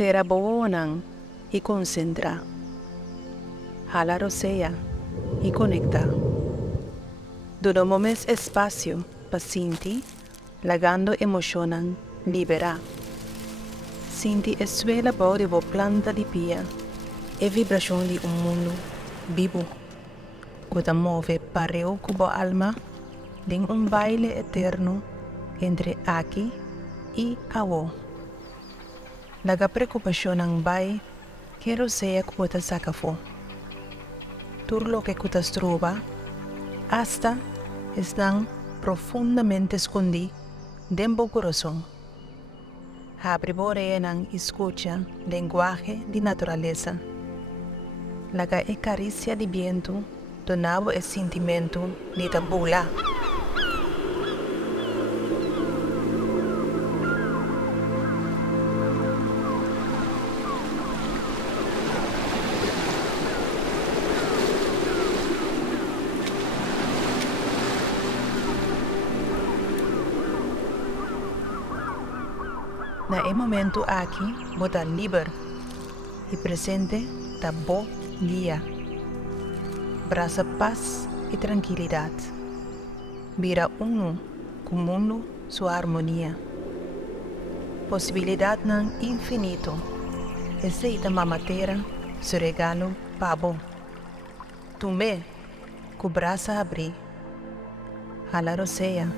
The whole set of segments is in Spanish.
Sera boonang y concentra. Hala rosea y conecta. Donomomes espacio pacienti, lagando emocionan libera. Sinti e suela body vo planta di pia e vibrazione di un mundo vivo. Quota muove pareo cubo alma din un baile eterno entre aquí y awo. Laga preocupación ang bay, quiero sea kuta sakafo. Turlo que kutas trova, hasta están profundamente escondi dentro corazón. Abre borean escucha lenguaje de naturaleza. Laga e caricia de viento, donavo el sentimento de tabula. Na e momento aqui, bota liber e presente da bo guia. Braça paz e tranquilidade. Vira uno com o mundo sua harmonia. Possibilidade nan infinito. Aceita mamatera, seu regalo pabo. Tu me, com braça abri. Hala roseia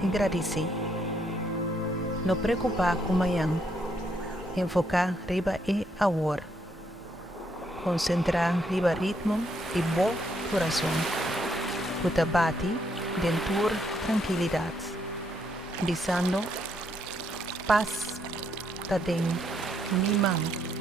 e agradeci. No preocupar com amanhã, enfocar riba e agora, concentrar riba ritmo e bom coração, puta bate dentro tranquilidade, visando paz tá dentro minha mão.